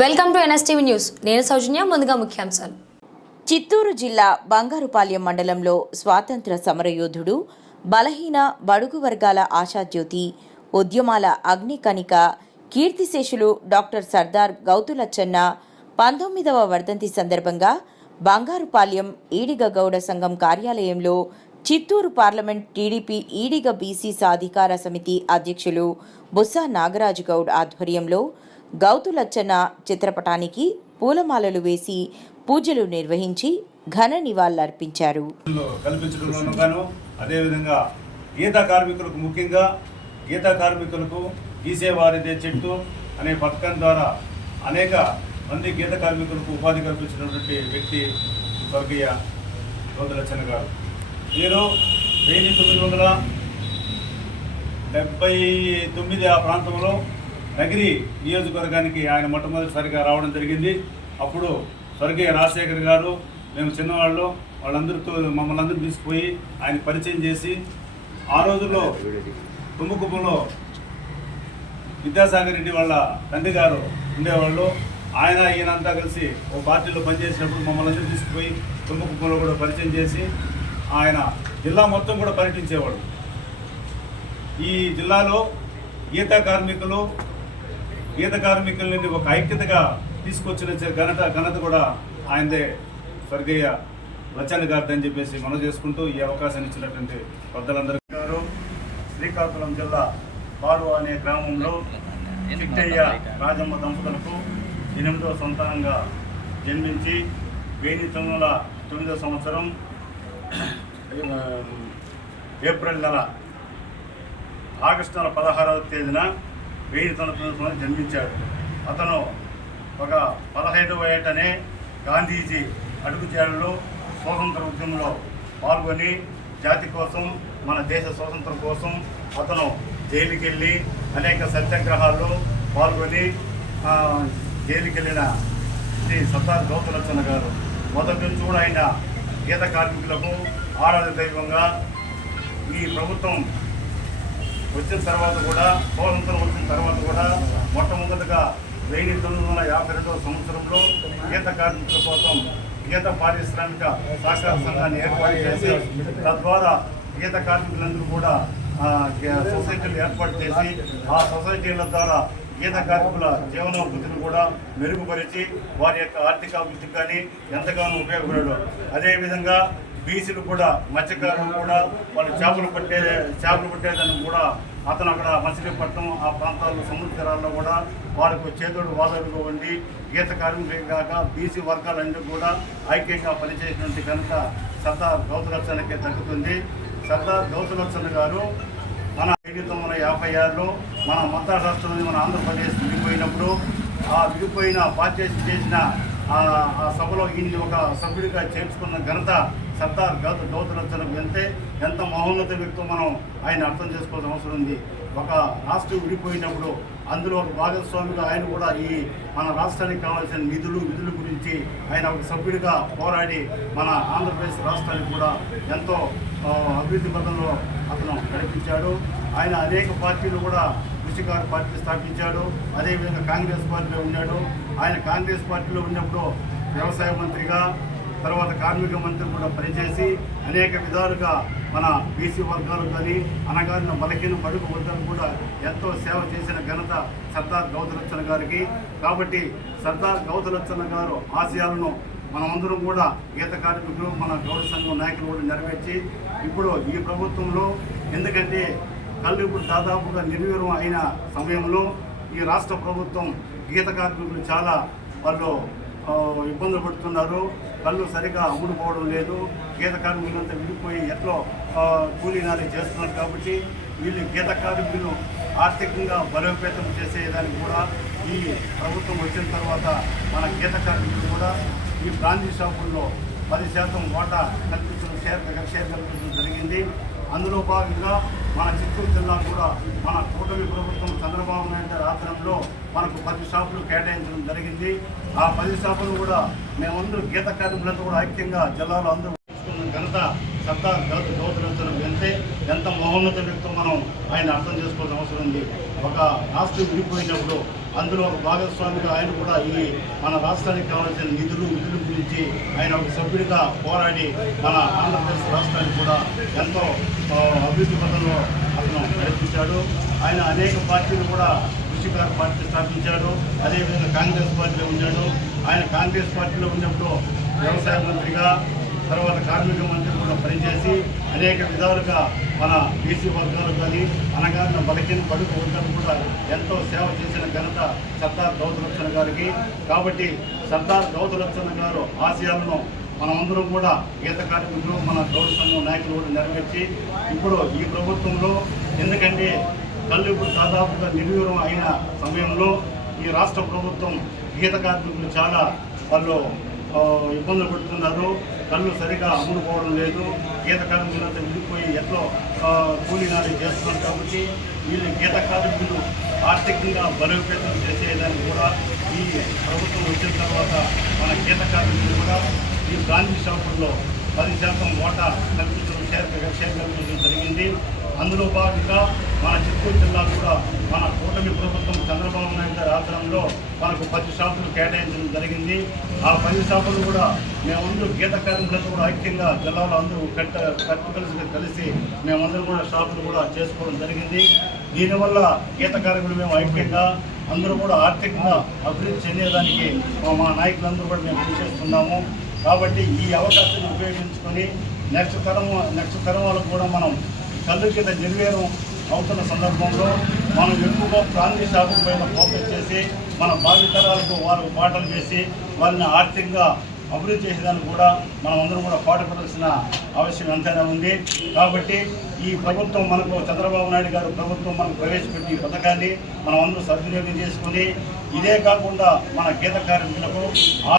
Welcome to NSTV news. నేను సౌజన్య. ముందుగా ముఖ్యాంశాలు. చిత్తూరు జిల్లా బంగారుపాలెం మండలంలో స్వాతంత్ర సమరయోధుడు, బలహీన బడుగు వర్గాల ఆశాజ్యోతి, ఉద్యమాల అగ్నికణిక, కీర్తిశేషులు డాక్టర్ సర్దార్ గౌతులచ్చన్న 19వ వర్ధంతి సందర్భంగా బంగారుపాలెం ఈడిగ గౌడ సంఘం కార్యాలయంలో Chittoor parliament TDP Ediga BC సాధికార సమితి అధ్యక్షులు బుస్సా నాగరాజు గౌడ్ ఆధ్వర్యంలో గౌతులచ్చన్న చిత్రపటానికి పూలమాలలు వేసి పూజలు నిర్వహించి ఘన నివాళులర్పించారు. అదేవిధంగా గీత కార్మికులకు, ముఖ్యంగా గీత కార్మికులకు గీసేవారిదే చెట్టు అనే పథకం ద్వారా అనేక మంది గీత కార్మికులకు ఉపాధి కల్పించినటువంటి వ్యక్తి స్వర్గీయ గౌతులచ్చన్న గారు. వీరు 1979 ఆ ప్రాంతంలో నగిరి నియోజకవర్గానికి ఆయన మొట్టమొదటిసారిగా రావడం జరిగింది. అప్పుడు స్వర్గీయ రాజశేఖర్ గారు, మేము చిన్నవాళ్ళు, వాళ్ళందరితో మమ్మల్ని అందరూ తీసుకుపోయి ఆయన పరిచయం చేసి, ఆ రోజుల్లో తుమ్మకుప్పంలో విద్యాసాగర్ రెడ్డి వాళ్ళ తండ్రి గారు ఉండేవాళ్ళు. ఆయన ఈయనంతా కలిసి ఓ పార్టీలో పనిచేసినప్పుడు మమ్మల్ని అందరూ తీసుకుపోయి తుమ్మకుప్పంలో కూడా పరిచయం చేసి ఆయన జిల్లా మొత్తం కూడా పర్యటించేవాడు. ఈ జిల్లాలో గీత కార్మికులని ఒక ఐక్యతగా తీసుకొచ్చిన ఘనత కూడా ఆయనదే, స్వర్గీయ లచ్చన్న గారిది అని చెప్పేసి మనం చేసుకుంటూ ఈ అవకాశాన్ని ఇచ్చినటువంటి పెద్దలందరికీ గారు. శ్రీకాకుళం జిల్లా పాడు అనే గ్రామంలో చిట్టయ్య రాజమ్మ దంపతులకు 8వ సంతానంగా జన్మించి 1909 సంవత్సరం ఏప్రిల్ నెల ఆగస్టు నెల 16వ తేదీన 1909 జన్మించాడు. అతను ఒక 15వ ఏటనే గాంధీజీ అడుగుజాడల్లో స్వాతంత్ర ఉద్యమంలో పాల్గొని జాతి కోసం, మన దేశ స్వాతంత్రం కోసం అతను జైలుకి వెళ్ళి అనేక సత్యాగ్రహాల్లో పాల్గొని జైలుకి వెళ్ళిన శ్రీ సర్దార్ గౌతులచ్చన్న గారు మొదటి నుంచి కూడా ఆయన గీత కార్మికులకు ఆరాధ దైవంగా, ఈ ప్రభుత్వం వచ్చిన తర్వాత కూడా, స్వాతంత్రం వచ్చిన తర్వాత కూడా మొట్టమొదటిగా 1952వ సంవత్సరంలో గీత కార్మికుల కోసం గీత పారిశ్రామిక సహకార సంఘాన్ని ఏర్పాటు చేసి, తద్వారా గీత కార్మికులందరూ కూడా సొసైటీలు ఏర్పాటు చేసి, ఆ సొసైటీల ద్వారా గీత కార్మికుల జీవనోపాధిని కూడా మెరుగుపరిచి వారి యొక్క ఆర్థిక అభివృద్ధికి కానీ ఎంతగానో ఉపయోగపడాడు. అదేవిధంగా బీసీలు కూడా, మత్స్యకారులు కూడా వాళ్ళు చేపలు పట్టేదాన్ని కూడా అతను అక్కడ మచిలీపట్నం ఆ ప్రాంతాల్లో సముద్ర తీరాల్లో కూడా వారికి చేదోడు వాదోడుగా ఉండి గీత కార్మికులే కాక బీసీ వర్గాలన్నీ కూడా ఐక్యంగా పనిచేసినటువంటి ఘనత సర్దార్ గౌతులచ్చన్నకే దక్కుతుంది. సర్దార్ గౌతులచ్చన్న గారు మన 1956లో మన మద్రాసు రాష్ట్రం నుంచి మన ఆంధ్రప్రదేశ్ విడిపోయినప్పుడు, ఆ విడిపోయిన పార్టీషన్ చేసిన ఆ సభలో ఈయన ఒక సభ్యుడిగా చేర్చుకున్న ఘనత సర్దార్ గౌతులచ్చన్నకు ఎంత మహోన్నత వ్యక్తితో మనం ఆయన అర్థం చేసుకోవాల్సిన అవసరం ఉంది. ఒక రాష్ట్రం విడిపోయినప్పుడు అందులో ఒక భాగస్వామిగా ఆయన కూడా ఈ మన రాష్ట్రానికి కావాల్సిన విధుల గురించి ఆయన ఒక సభ్యుడిగా పోరాడి మన ఆంధ్రప్రదేశ్ రాష్ట్రానికి కూడా ఎంతో అభివృద్ధి పథంలో అతను నడిపించాడు. ఆయన అనేక పార్టీలు కూడా కృషికారు పార్టీ స్థాపించాడు. అదేవిధంగా కాంగ్రెస్ పార్టీలో ఉన్నాడు. ఆయన కాంగ్రెస్ పార్టీలో ఉన్నప్పుడు వ్యవసాయ మంత్రిగా, తర్వాత కార్మిక మంత్రి కూడా పనిచేసి అనేక విధాలుగా మన బీసీ వర్గాలు కానీ అనగారిన బలహీన బడుగు వర్గాలు కూడా ఎంతో సేవ చేసిన ఘనత సర్దార్ గౌతులచ్చన్న గారికి. కాబట్టి సర్దార్ గౌతులచ్చన్న గారు ఆశయాలను మనమందరం కూడా గీత కార్మికులు, మన గౌడ సంఘం నాయకులు కూడా నెరవేర్చి, ఇప్పుడు ఈ ప్రభుత్వంలో, ఎందుకంటే కళ్ళు ఇప్పుడు దాదాపుగా నిర్వీర్యం అయిన సమయంలో ఈ రాష్ట్ర ప్రభుత్వం గీత కార్మికులు చాలా వాళ్ళు ఇబ్బందులు పడుతున్నారు. కళ్ళు సరిగా అమ్ముడుపోవడం లేదు. గీత కార్మికులంతా విడిపోయి ఎట్లో కూలీనాలు చేస్తున్నారు. కాబట్టి వీళ్ళు గీత కార్మికులు ఆర్థికంగా బలోపేతం చేసేదానికి కూడా ఈ ప్రభుత్వం వచ్చిన తర్వాత మన గీత కార్మికులు కూడా ఈ బ్రాందీ షాపుల్లో 10% వాటా కల్పించడం, షేర్ కల్పించడం జరిగింది. అందులో భాగంగా మన చిత్తూరు జిల్లా కూడా మన కూటమి ప్రభుత్వం చంద్రబాబు నాయుడు గారి ఆధ్వర్యంలో మనకు 10 షాపులు కేటాయించడం జరిగింది. ఆ 10 షాపులు కూడా మేమందరూ గీత కార్మికులంతా కూడా ఐక్యంగా జిల్లాలో అందరూ ఘనత సర్దార్ గౌతులచ్చన్న ఎంత మహోన్నత వ్యక్తం మనం ఆయన అర్థం చేసుకోవాల్సిన అవసరం ఉంది. ఒక రాష్ట్రం విడిపోయినప్పుడు అందులో ఒక భాగస్వామిగా ఆయన కూడా ఈ మన రాష్ట్రానికి కావాల్సిన నిధుల గురించి ఆయన ఒక సభ్యుడిగా పోరాడి మన ఆంధ్రప్రదేశ్ రాష్ట్రానికి కూడా ఎంతో అభివృద్ధి పథంలో అతను నడిపించాడు. ఆయన అనేక పార్టీలు కూడా కృషికార పార్టీ స్థాపించాడు. అదేవిధంగా కాంగ్రెస్ పార్టీలో ఉన్నాడు. ఆయన కాంగ్రెస్ పార్టీలో ఉన్నప్పుడు వ్యవసాయ మంత్రిగా, తర్వాత కార్మిక మంత్రి కూడా పనిచేసి అనేక విధాలుగా మన బీసీ వర్గాలు కానీ అనగారిన బలహీన బడుగు వర్గాలు కూడా ఎంతో సేవ చేసిన ఘనత సర్దార్ గౌతలక్షణ గారికి. కాబట్టి సర్దార్ గౌతలక్షణ గారు ఆశయాలను మనమందరం కూడా గీత కార్మికులు, మన గౌడ సంఘం నాయకులు కూడా నెరవేర్చి ఇప్పుడు ఈ ప్రభుత్వంలో, ఎందుకంటే కళ్ళు ఇప్పుడు దాదాపుగా నిర్వీర్యం అయిన సమయంలో ఈ రాష్ట్ర ప్రభుత్వం గీత కార్మికులు చాలా వాళ్ళు ఇబ్బందులు పడుతున్నారు. కళ్ళు సరిగా అమ్ముడుకోవడం లేదు. గీత కార్మికులంతా విడిపోయి ఎట్లో కూలీనాలు చేస్తున్నారు. కాబట్టి వీళ్ళు గీత కార్మికులు ఆర్థికంగా బలోపేతం చేసేదానికి కూడా ఈ ప్రభుత్వం వచ్చిన తర్వాత మన గీత కార్మికులు కూడా ఈ గాంధీ షాపుల్లో 10% వాటా కల్పించడం కల్పించడం జరిగింది. అందులో భాగంగా మన చిత్తూరు జిల్లా కూడా మన కూటమి ప్రభుత్వం చంద్రబాబు నాయుడు గారి ఆధ్వర్యంలో మనకు 10 షాపులు కేటాయించడం జరిగింది. ఆ 10 షాపులు కూడా మేమందరూ గీత కార్మికులతో కూడా ఐక్యంగా జిల్లాలో అందరూ కలిసి మేమందరూ కూడా షాపులు కూడా చేసుకోవడం జరిగింది. దీనివల్ల గీత కార్మికులు మేము ఐక్యంగా అందరూ కూడా ఆర్థికంగా అభివృద్ధి చెందేదానికి మా నాయకులందరూ కూడా మేము కృషి చేస్తున్నాము. కాబట్టి ఈ అవకాశాన్ని ఉపయోగించుకొని నెక్స్ట్ తరం వాళ్ళకు కూడా మనం కళ్ళు గీత నిర్వీర్యం అవుతున్న సందర్భంలో మనం ఎక్కువగా ప్రాంతీయ షాపుల పైన ఫోకస్ చేసి మన భావితరాలకు వాళ్ళకు పాటలు చేసి వాళ్ళని ఆర్థికంగా అభివృద్ధి చేసేదానికి కూడా మనం అందరం కూడా పాటుపడాల్సిన అవసరం ఎంతైనా ఉంది. కాబట్టి ఈ ప్రభుత్వం మనకు చంద్రబాబు నాయుడు గారు ప్రభుత్వం మనకు ప్రవేశపెట్టి ఈ పథకాన్ని మనం అందరూ సద్వినియోగం చేసుకొని ఇదే కాకుండా మన గీత కార్మికులకు